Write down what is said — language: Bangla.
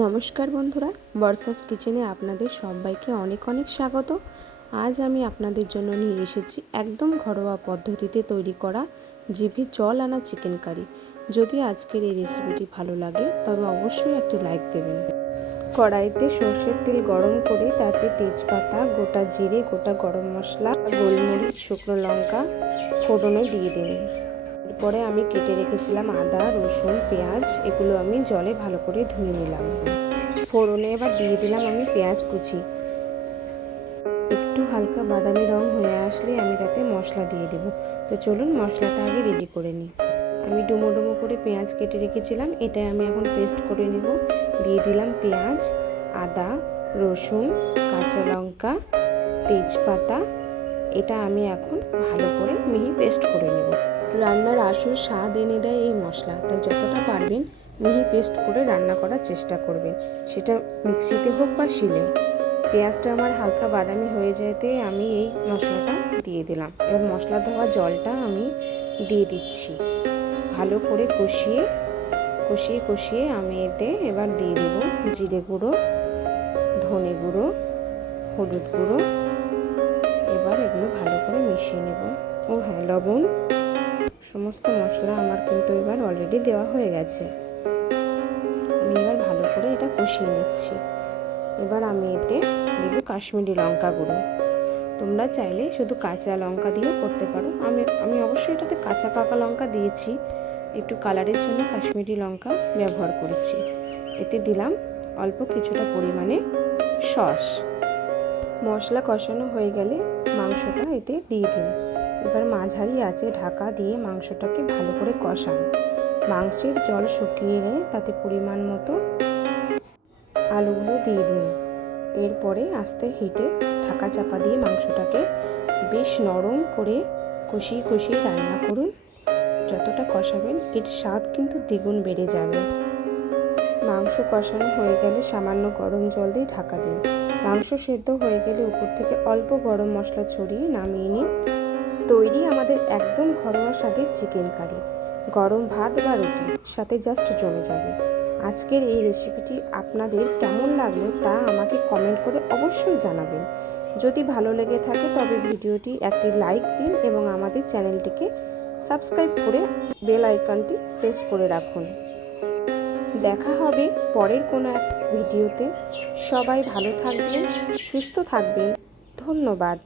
নমস্কার বন্ধুরা, বর্ষাস কিচেনে আপনাদের সবাইকে অনেক অনেক স্বাগত। আজ আমি আপনাদের জন্য নিয়ে এসেছি একদম ঘরোয়া পদ্ধতিতে তৈরি করা জিভে জল আনা চিকেন কারি। যদি আজকের এই রেসিপিটি ভালো লাগে তবে অবশ্যই একটি লাইক দেবেন। কড়াইতে সর্ষের তেল গরম করে তাতে তেজপাতা, গোটা জিরে, গোটা গরম মশলা, গোলমরিচ, শুকনো লঙ্কা ফোড়নে দিয়ে দেবেন। এরপরে আমি কেটে রেখেছিলাম আদা, রসুন, পেঁয়াজ, এগুলো আমি জলে ভালো করে ধুয়ে নিলাম। ফোড়নে এবার দিয়ে দিলাম আমি পেঁয়াজ কুচি। একটু হালকা বাদামি রং হয়ে আসলে আমি তাতে মশলা দিয়ে দেব। তো চলুন মশলাটা আগে রেডি করে নিই। আমি ডুমো ডুমো করে পেঁয়াজ কেটে রেখেছিলাম, এটা আমি এখন পেস্ট করে নেব। দিয়ে দিলাম পেঁয়াজ, আদা, রসুন, কাঁচা লঙ্কা, তেজপাতা। এটা আমি এখন ভালো করে মিহি পেস্ট করে নেব। রান্নার আসল স্বাদ এনে দেয় এই মশলা, তাই যতটা পারবেন মিহি পেস্ট করে রান্না করার চেষ্টা করবেন, সেটা মিক্সিতে হোক বা শিলে। পেঁয়াজটা আমার হালকা বাদামি হয়ে যেতে আমি এই মশলাটা দিয়ে দিলাম। এবার মশলা দেওয়া জলটা আমি দিয়ে দিচ্ছি। ভালো করে কষিয়ে কষিয়ে কষিয়ে আমি এতে এবার দিয়ে দেবো জিরে গুঁড়ো, ধনে গুঁড়ো, হলুদ গুঁড়ো। এবার এগুলো ভালো করে মিশিয়ে নেব। ও হ্যাঁ, লবণ। সমস্ত মশলা আমার কিন্তু এবার অলরেডি দেওয়া হয়ে গেছে। আমি এবার ভালো করে এটা কষিয়ে নিচ্ছি। এবার আমি এতে দেবো কাশ্মীরি লঙ্কা গুঁড়ো। তোমরা চাইলে শুধু কাঁচা লঙ্কা দিয়েও করতে পারো। আমি অবশ্যই এটাতে কাঁচা পাকা লঙ্কা দিয়েছি, একটু কালারের জন্য কাশ্মীরি লঙ্কা ব্যবহার করেছি। এতে দিলাম অল্প কিছুটা পরিমাণে সস। মশলা কষানো হয়ে গেলে মাংসটা এতে দিয়ে দিন। এবার মাঝারি আঁচে ঢাকা দিয়ে মাংসটাকে ভালো করে কষান। মাংসের জল শুকিয়ে এলে তাতে পরিমাণ মতো আলুগুলো দিয়ে দিন। এরপরে আস্তে হিটে ঢাকা চাপা দিয়ে মাংসটাকে বেশ নরম করে কষিয়ে কষিয়ে রান্না করুন। যতটা কষাবেন এর স্বাদ কিন্তু দ্বিগুণ বেড়ে যাবে। মাংস কষানো হয়ে গেলে সামান্য গরম জল দিয়ে ঢাকা দিন। মাংস সেদ্ধ হয়ে গেলে উপর থেকে অল্প গরম মশলা ছড়িয়ে নামিয়ে নিন। তৈরি আমাদের একদম ঘরোয়া স্বাদের চিকেন কারি। গরম ভাত বা রুটির সাথে জাস্ট জমে যাবে। আজকের এই রেসিপিটি আপনাদের কেমন লাগলো তা আমাকে কমেন্ট করে অবশ্যই জানাবেন। যদি ভালো লেগে থাকে তবে ভিডিওটি একটি লাইক দিন এবং আমাদের চ্যানেলটিকে সাবস্ক্রাইব করে বেল আইকনটি প্রেস করে রাখুন। দেখা হবে পরের কোনো এক ভিডিওতে। সবাই ভালো থাকবেন, সুস্থ থাকবেন। ধন্যবাদ।